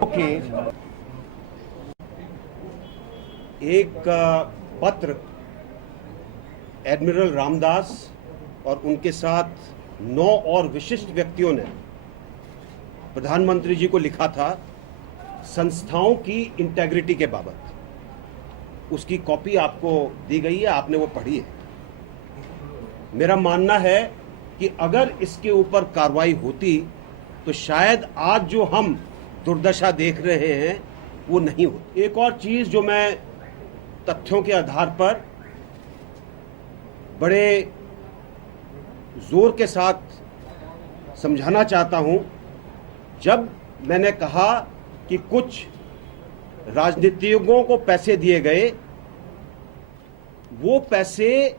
के एक पत्र एडमिरल रामदास और उनके साथ 9 और विशिष्ट व्यक्तियों ने प्रधानमंत्री जी को लिखा था संस्थाओं की इंटेग्रिटी के बाबत। उसकी कॉपी आपको दी गई है, आपने वो पढ़ी है। मेरा मानना है कि अगर इसके ऊपर कार्रवाई होती तो शायद आज जो हम दुर्दशा देख रहे हैं वो नहीं होती। एक और चीज जो मैं तथ्यों के आधार पर बड़े जोर के साथ समझाना चाहता हूं, जब मैंने कहा कि कुछ राजनीतिज्ञों को पैसे दिए गए, वो पैसे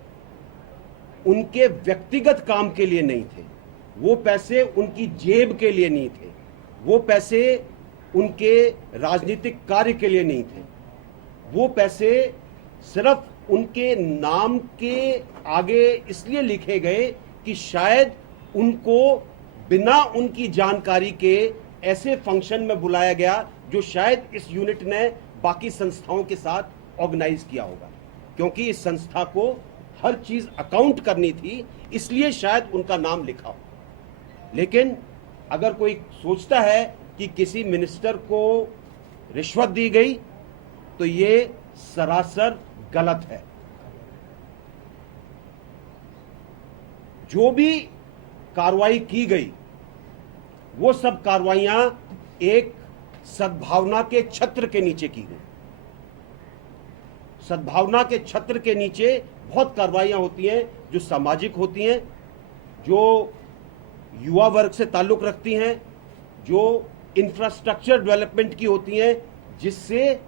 उनके व्यक्तिगत काम के लिए नहीं थे, वो पैसे उनकी जेब के लिए नहीं थे, वो पैसे उनके राजनीतिक कार्य के लिए नहीं थे, वो पैसे सिर्फ उनके नाम के आगे इसलिए लिखे गए कि शायद उनको बिना उनकी जानकारी के ऐसे फंक्शन में बुलाया गया जो शायद इस यूनिट ने बाकी संस्थाओं के साथ ऑर्गेनाइज किया होगा, क्योंकि इस संस्था को हर चीज अकाउंट करनी थी, इसलिए शायद उनका नाम लिखा हो। लेकिन अगर कोई सोचता है कि किसी मिनिस्टर को रिश्वत दी गई तो ये सरासर गलत है। जो भी कार्रवाई की गई वो सब कार्रवाइयां एक सद्भावना के छत्र के नीचे की गई। सद्भावना के छत्र के नीचे बहुत कार्रवाइयां होती हैं जो सामाजिक होती हैं, जो युवा वर्ग से ताल्लुक रखती हैं, जो इंफ्रास्ट्रक्चर डेवलपमेंट की होती हैं, जिससे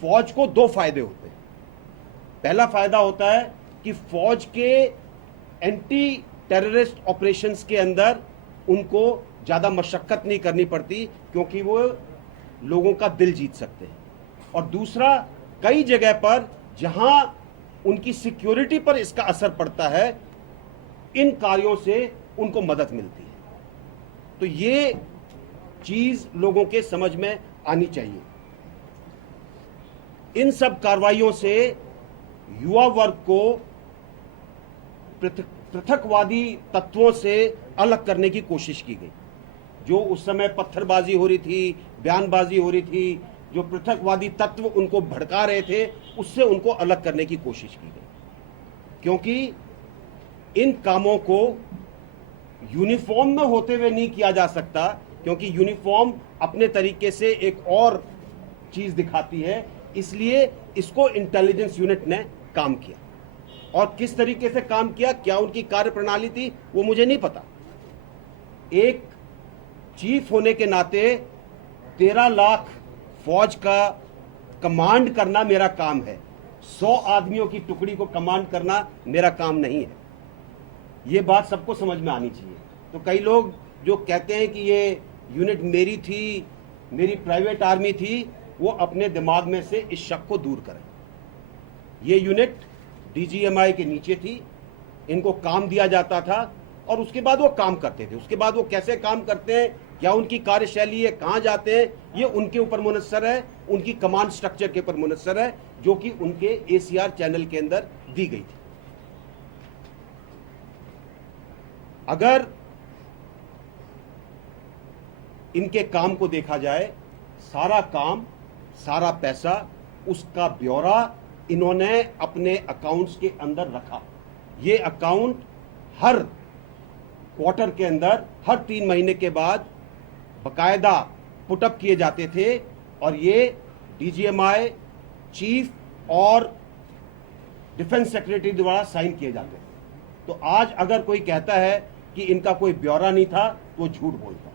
फौज को 2 फायदे होते हैं। पहला फायदा होता है कि फौज के एंटी टेररिस्ट ऑपरेशंस के अंदर उनको ज्यादा मशक्कत नहीं करनी पड़ती, क्योंकि वो लोगों का दिल जीत सकते हैं। और दूसरा, कई जगह पर जहां उनकी सिक्योरिटी पर इसका असर पड़ता है, इन कार्यों से उनको मदद मिलती है। तो ये चीज लोगों के समझ में आनी चाहिए। इन सब कार्रवाइयों से युवा वर्ग को पृथकवादी तत्वों से अलग करने की कोशिश की गई। जो उस समय पत्थरबाजी हो रही थी, बयानबाजी हो रही थी, जो पृथकवादी तत्व उनको भड़का रहे थे, उससे उनको अलग करने की कोशिश की गई। क्योंकि इन कामों को यूनिफॉर्म में होते हुए नहीं किया जा सकता, क्योंकि यूनिफॉर्म अपने तरीके से एक और चीज दिखाती है, इसलिए इसको इंटेलिजेंस यूनिट ने काम किया। और किस तरीके से काम किया, क्या उनकी कार्य प्रणाली थी, वो मुझे नहीं पता। एक चीफ होने के नाते 13 लाख फौज का कमांड करना मेरा काम है। 100 आदमियों की टुकड़ी को कमांड करना मेरा काम नहीं है। ये बात सबको समझ में आनी चाहिए। तो कई लोग जो कहते हैं कि ये यूनिट मेरी थी, मेरी प्राइवेट आर्मी थी, वो अपने दिमाग में से इस शक को दूर करें। ये यूनिट डीजीएमआई के नीचे थी, इनको काम दिया जाता था और उसके बाद वो काम करते थे। उसके बाद वो कैसे काम करते हैं, क्या उनकी कार्यशैली है, कहां जाते हैं, ये उनके ऊपर मुनस्सर है, उनकी कमांड स्ट्रक्चर के ऊपर मुनस्सर है, जो कि उनके एसीआर चैनल के अंदर दी गई थी। अगर इनके काम को देखा जाए, सारा काम, सारा पैसा, उसका ब्यौरा इन्होंने अपने अकाउंट्स के अंदर रखा। ये अकाउंट हर क्वार्टर के अंदर, हर 3 महीने के बाद बकायदा पुटअप किए जाते थे और ये डीजीएमआई चीफ और डिफेंस सेक्रेटरी द्वारा साइन किए जाते थे। तो आज अगर कोई कहता है कि इनका कोई ब्यौरा नहीं था, तो झूठ बोलता।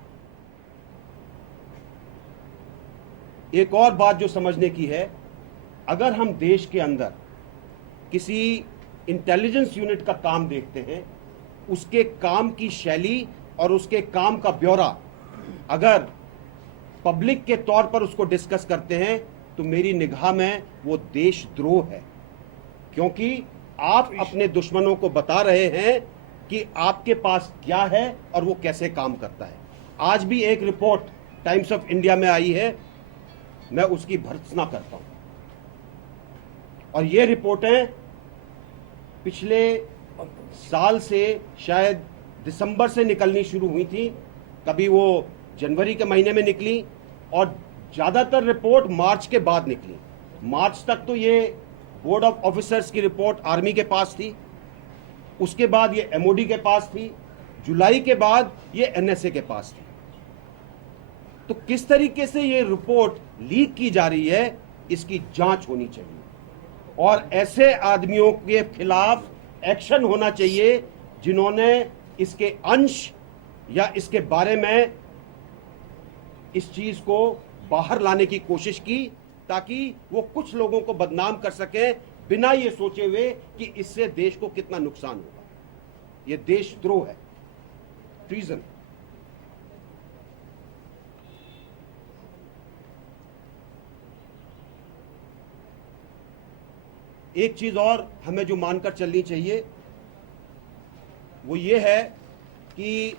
एक और बात जो समझने की है, अगर हम देश के अंदर किसी इंटेलिजेंस यूनिट का काम देखते हैं, उसके काम की शैली और उसके काम का ब्यौरा अगर पब्लिक के तौर पर उसको डिस्कस करते हैं, तो मेरी निगाह में वो देशद्रोह है। क्योंकि आप अपने दुश्मनों को बता रहे हैं कि आपके पास क्या है और वो कैसे काम करता है। आज भी एक रिपोर्ट टाइम्स ऑफ इंडिया में आई है, मैं उसकी भर्त्सना करता हूं। और ये रिपोर्टें पिछले साल से शायद दिसंबर से निकलनी शुरू हुई थी, कभी वो जनवरी के महीने में निकली और ज़्यादातर रिपोर्ट मार्च के बाद निकली। मार्च तक तो ये बोर्ड ऑफ ऑफिसर्स की रिपोर्ट आर्मी के पास थी, उसके बाद ये एमओडी के पास थी, जुलाई के बाद ये एनएसए के पास थी। तो किस तरीके से ये रिपोर्ट लीक की जा रही है, इसकी जांच होनी चाहिए और ऐसे आदमियों के खिलाफ एक्शन होना चाहिए जिन्होंने इसके अंश या इसके बारे में इस चीज को बाहर लाने की कोशिश की, ताकि वो कुछ लोगों को बदनाम कर सके बिना ये सोचे हुए कि इससे देश को कितना नुकसान होगा। ये देशद्रोह है, ट्रीजन। एक चीज और हमें जो मानकर चलनी चाहिए वो ये है कि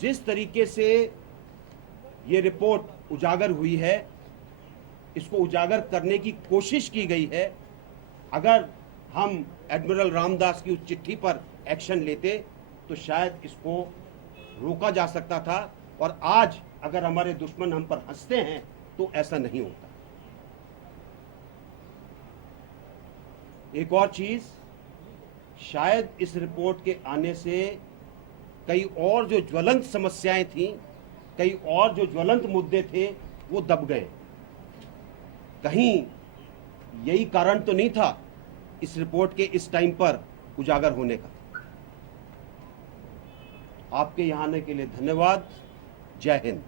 जिस तरीके से ये रिपोर्ट उजागर हुई है, इसको उजागर करने की कोशिश की गई है। अगर हम एडमिरल रामदास की उस चिट्ठी पर एक्शन लेते तो शायद इसको रोका जा सकता था, और आज अगर हमारे दुश्मन हम पर हंसते हैं तो ऐसा नहीं होता। एक और चीज, शायद इस रिपोर्ट के आने से कई और जो ज्वलंत समस्याएं थी, कई और जो ज्वलंत मुद्दे थे, वो दब गए। कहीं यही कारण तो नहीं था इस रिपोर्ट के इस टाइम पर उजागर होने का। आपके यहां आने के लिए धन्यवाद। जय हिंद।